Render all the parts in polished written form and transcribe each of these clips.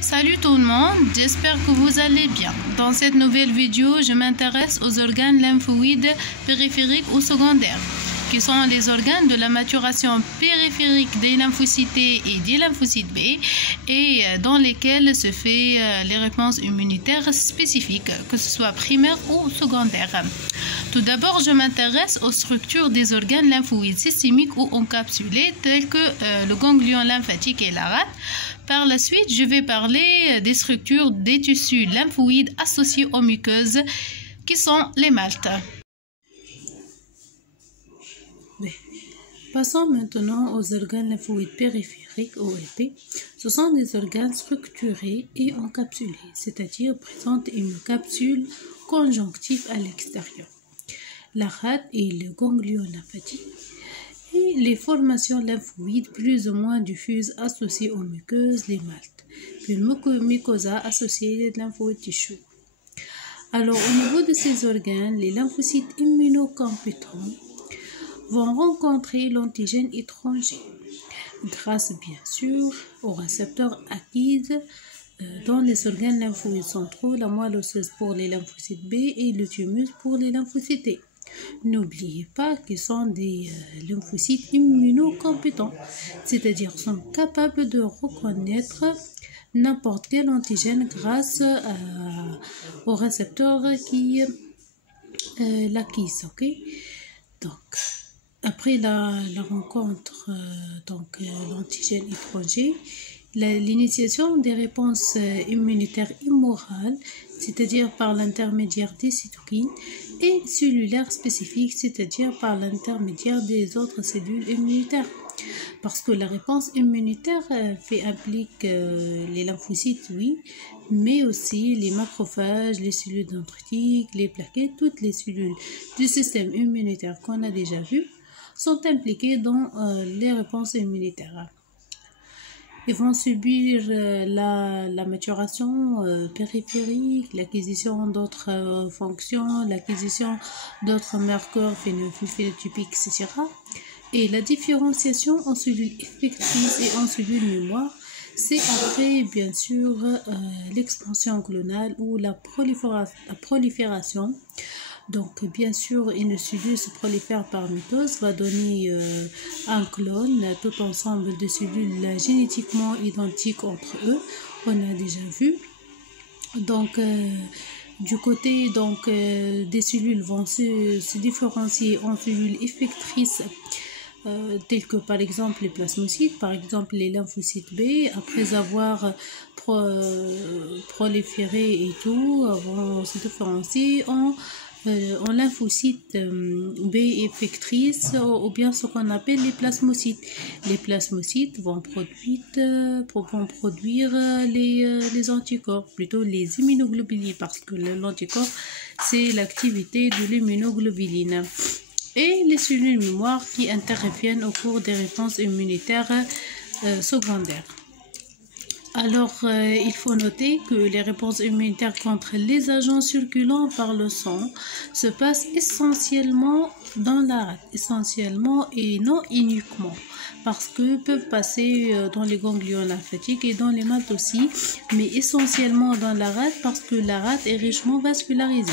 Salut tout le monde, j'espère que vous allez bien. Dans cette nouvelle vidéo, je m'intéresse aux organes lymphoïdes périphériques ou secondaires, qui sont les organes de la maturation périphérique des lymphocytes T et des lymphocytes B, et dans lesquels se fait les réponses immunitaires spécifiques, que ce soit primaires ou secondaires. Tout d'abord, je m'intéresse aux structures des organes lymphoïdes systémiques ou encapsulés, tels que le ganglion lymphatique et la rate. Par la suite, je vais parler des structures des tissus lymphoïdes associés aux muqueuses, qui sont les maltes. Passons maintenant aux organes lymphoïdes périphériques OLP. Ce sont des organes structurés et encapsulés, c'est-à-dire présentent une capsule conjonctive à l'extérieur. La rate et le ganglion lymphatique et les formations lymphoïdes plus ou moins diffuses associées aux muqueuses, les maltes, puis une mucosa associée aux lymphoïdes tissus. Alors, au niveau de ces organes, les lymphocytes immunocompétents vont rencontrer l'antigène étranger grâce bien sûr aux récepteurs acquis dans les organes lymphoïdes centraux, la moelle osseuse pour les lymphocytes B et le thymus pour les lymphocytes T. N'oubliez pas qu'ils sont des lymphocytes immunocompétents, c'est-à-dire sont capables de reconnaître n'importe quel antigène grâce aux récepteurs qui l'acquisent. Ok? Donc, après la rencontre l'antigène étranger, l'initiation des réponses immunitaires immorales, c'est-à-dire par l'intermédiaire des cytokines, et cellulaires spécifiques, c'est-à-dire par l'intermédiaire des autres cellules immunitaires. Parce que la réponse immunitaire implique les lymphocytes, oui, mais aussi les macrophages, les cellules dendritiques, les plaquettes, toutes les cellules du système immunitaire qu'on a déjà vues sont impliquées dans les réponses immunitaires. Ils vont subir la maturation périphérique, l'acquisition d'autres fonctions, l'acquisition d'autres marqueurs phénotypiques, etc. Et la différenciation en cellules effectrices et en cellules mémoire, c'est après, bien sûr, l'expansion clonale ou la prolifération. Donc, bien sûr, une cellule se prolifère par mitose, va donner un clone, tout ensemble de cellules génétiquement identiques entre eux. On a déjà vu. Donc, du côté des cellules vont se différencier en cellules effectrices, telles que par exemple les plasmocytes, par exemple les lymphocytes B, après avoir proliféré et tout, vont se différencier en lymphocytes B effectrices ou bien ce qu'on appelle les plasmocytes. Les plasmocytes vont produire les anticorps, plutôt les immunoglobulines, parce que l'anticorps, c'est l'activité de l'immunoglobuline. Et les cellules mémoire qui interviennent au cours des réponses immunitaires secondaires. Alors, il faut noter que les réponses immunitaires contre les agents circulant par le sang se passent essentiellement dans la rate, essentiellement et non uniquement, parce que peuvent passer dans les ganglions lymphatiques et dans les maltes aussi, mais essentiellement dans la rate parce que la rate est richement vascularisée.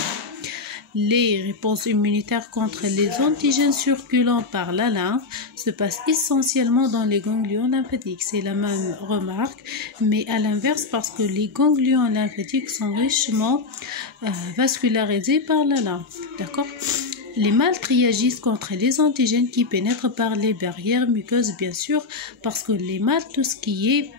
Les réponses immunitaires contre les antigènes circulant par la lymphe se passent essentiellement dans les ganglions lymphatiques. C'est la même remarque, mais à l'inverse parce que les ganglions lymphatiques sont richement vascularisés par la lymphe. D'accord ? Les maltes réagissent contre les antigènes qui pénètrent par les barrières muqueuses, bien sûr, parce que les maltes, tout ce qui est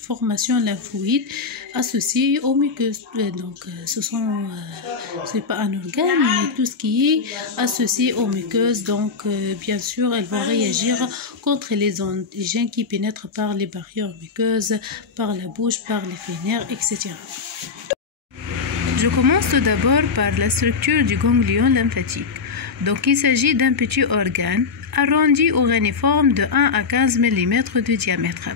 formation lymphoïde associée aux muqueuses. Donc, c'est pas un organe, mais tout ce qui est associé aux muqueuses. Donc, bien sûr, elles vont réagir contre les antigènes qui pénètrent par les barrières muqueuses, par la bouche, par les fénères, etc. Je commence tout d'abord par la structure du ganglion lymphatique. Donc, il s'agit d'un petit organe arrondi ou réniforme de 1 à 15 mm de diamètre.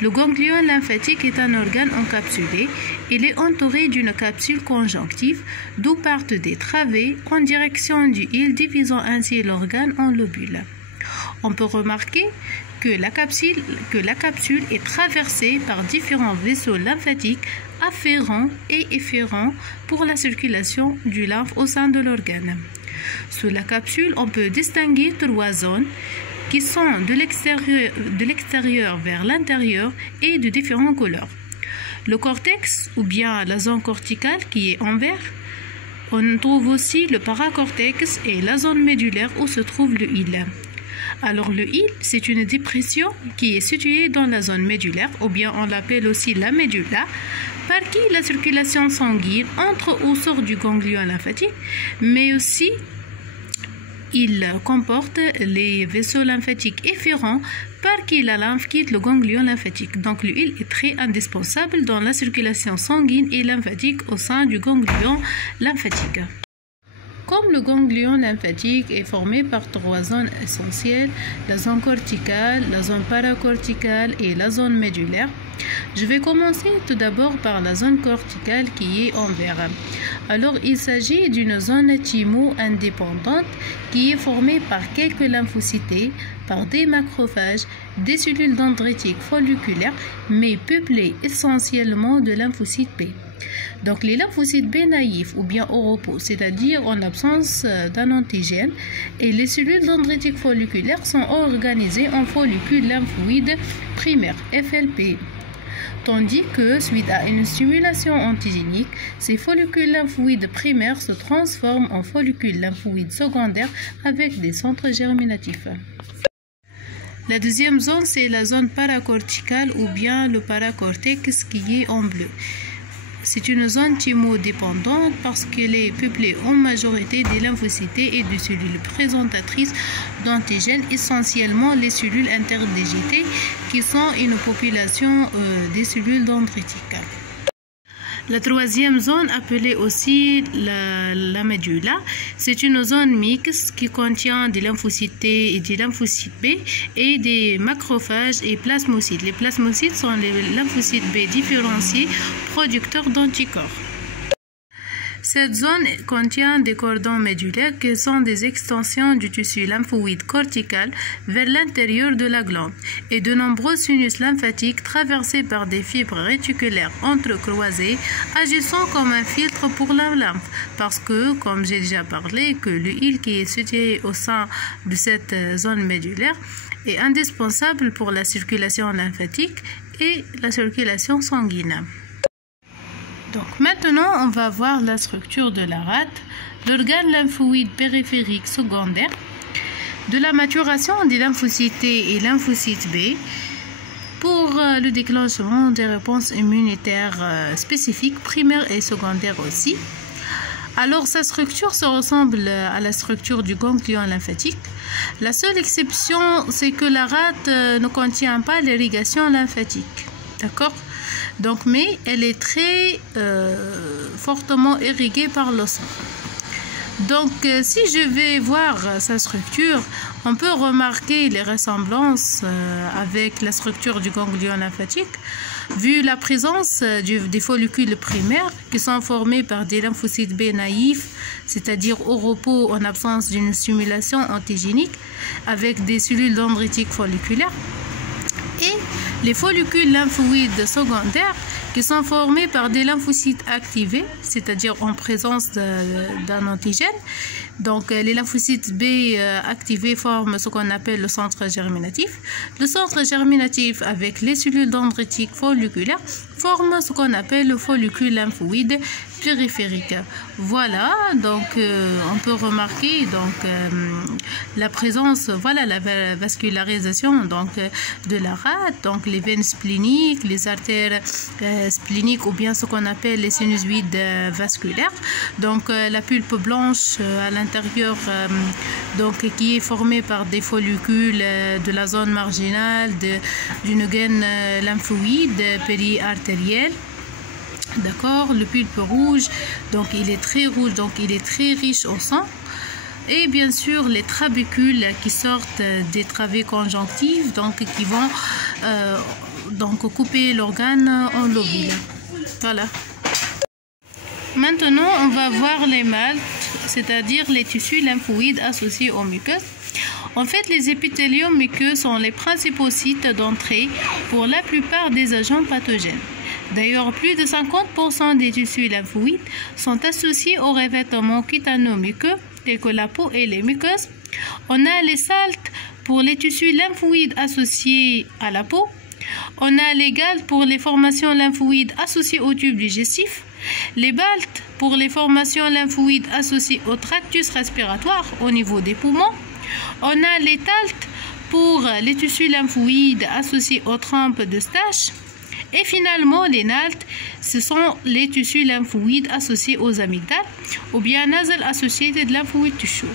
Le ganglion lymphatique est un organe encapsulé. Il est entouré d'une capsule conjonctive, d'où partent des travées en direction du hile, divisant ainsi l'organe en lobules. On peut remarquer que la capsule est traversée par différents vaisseaux lymphatiques afférents et efférents pour la circulation du lymphe au sein de l'organe. Sous la capsule, on peut distinguer 3 zones qui sont de l'extérieur vers l'intérieur et de différentes couleurs. Le cortex ou bien la zone corticale qui est en vert. On trouve aussi le paracortex et la zone médulaire où se trouve le hile. Alors le hile, c'est une dépression qui est située dans la zone médulaire ou bien on l'appelle aussi la médulla, par qui la circulation sanguine entre ou sort du ganglion lymphatique, mais aussi il comporte les vaisseaux lymphatiques efférents par qui la lymphe quitte le ganglion lymphatique. Donc le hile est très indispensable dans la circulation sanguine et lymphatique au sein du ganglion lymphatique. Comme le ganglion lymphatique est formé par 3 zones essentielles, la zone corticale, la zone paracorticale et la zone médulaire, je vais commencer tout d'abord par la zone corticale qui est en vert. Alors il s'agit d'une zone thymo-indépendante qui est formée par quelques lymphocytes, par des macrophages, des cellules dendritiques folliculaires, mais peuplées essentiellement de lymphocytes B. Donc les lymphocytes B naïfs ou bien au repos, c'est-à-dire en l'absence d'un antigène, et les cellules dendritiques folliculaires sont organisées en follicules lymphoïdes primaires, FLP. Tandis que, suite à une stimulation antigénique, ces follicules lymphoïdes primaires se transforment en follicules lymphoïdes secondaires avec des centres germinatifs. La deuxième zone, c'est la zone paracorticale ou bien le paracortex qui est en bleu. C'est une zone thymodépendante parce qu'elle est peuplée en majorité des lymphocytes et de cellules présentatrices d'antigènes, essentiellement les cellules interdigitées qui sont une population des cellules dendritiques. La troisième zone, appelée aussi la médulla, c'est une zone mixte qui contient des lymphocytes T et des lymphocytes B et des macrophages et plasmocytes. Les plasmocytes sont les lymphocytes B différenciés, producteurs d'anticorps. Cette zone contient des cordons médulaires qui sont des extensions du tissu lymphoïde cortical vers l'intérieur de la glande et de nombreux sinus lymphatiques traversés par des fibres réticulaires entrecroisées agissant comme un filtre pour la lymphe parce que, comme j'ai déjà parlé, que le hile qui est situé au sein de cette zone médulaire est indispensable pour la circulation lymphatique et la circulation sanguine. Donc maintenant, on va voir la structure de la rate, l'organe lymphoïde périphérique secondaire, de la maturation des lymphocytes T et lymphocytes B pour le déclenchement des réponses immunitaires spécifiques, primaires et secondaires aussi. Alors sa structure se ressemble à la structure du ganglion lymphatique. La seule exception, c'est que la rate ne contient pas l'irrigation lymphatique. D'accord ? Donc, mais elle est très fortement irriguée par le sang. Donc, si je vais voir sa structure, on peut remarquer les ressemblances avec la structure du ganglion lymphatique, vu la présence des follicules primaires qui sont formés par des lymphocytes B naïfs, c'est-à-dire au repos en absence d'une stimulation antigénique, avec des cellules dendritiques folliculaires, et les follicules lymphoïdes secondaires qui sont formés par des lymphocytes activés, c'est-à-dire en présence d'un antigène. Donc les lymphocytes B activés forment ce qu'on appelle le centre germinatif. Le centre germinatif avec les cellules dendritiques folliculaires forme ce qu'on appelle le follicule lymphoïde périphérique. Voilà, donc on peut remarquer donc la présence, voilà la vascularisation donc de la rate, donc les veines spléniques, les artères spléniques ou bien ce qu'on appelle les sinusoïdes vasculaires. Donc la pulpe blanche à l'intérieur donc qui est formée par des follicules de la zone marginale d'une gaine lymphoïde périartérielle. D'accord, le pulpe rouge, donc il est très rouge, donc il est très riche en sang. Et bien sûr, les trabécules qui sortent des travées conjonctives, donc qui vont donc couper l'organe en lobules. Voilà. Maintenant, on va voir les maltes, c'est-à-dire les tissus lymphoïdes associés aux muqueuses. En fait, les épithéliums muqueux sont les principaux sites d'entrée pour la plupart des agents pathogènes. D'ailleurs, plus de 50% des tissus lymphoïdes sont associés aux revêtements cutano-muqueux, tels que la peau et les muqueuses. On a les saltes pour les tissus lymphoïdes associés à la peau. On a les galtes pour les formations lymphoïdes associées au tube digestif. Les baltes pour les formations lymphoïdes associées au tractus respiratoire au niveau des poumons. On a les taltes pour les tissus lymphoïdes associés aux trompes de Stache. Et finalement, les naltes, ce sont les tissus lymphoïdes associés aux amygdales ou bien nasal associated lymphoid tissue.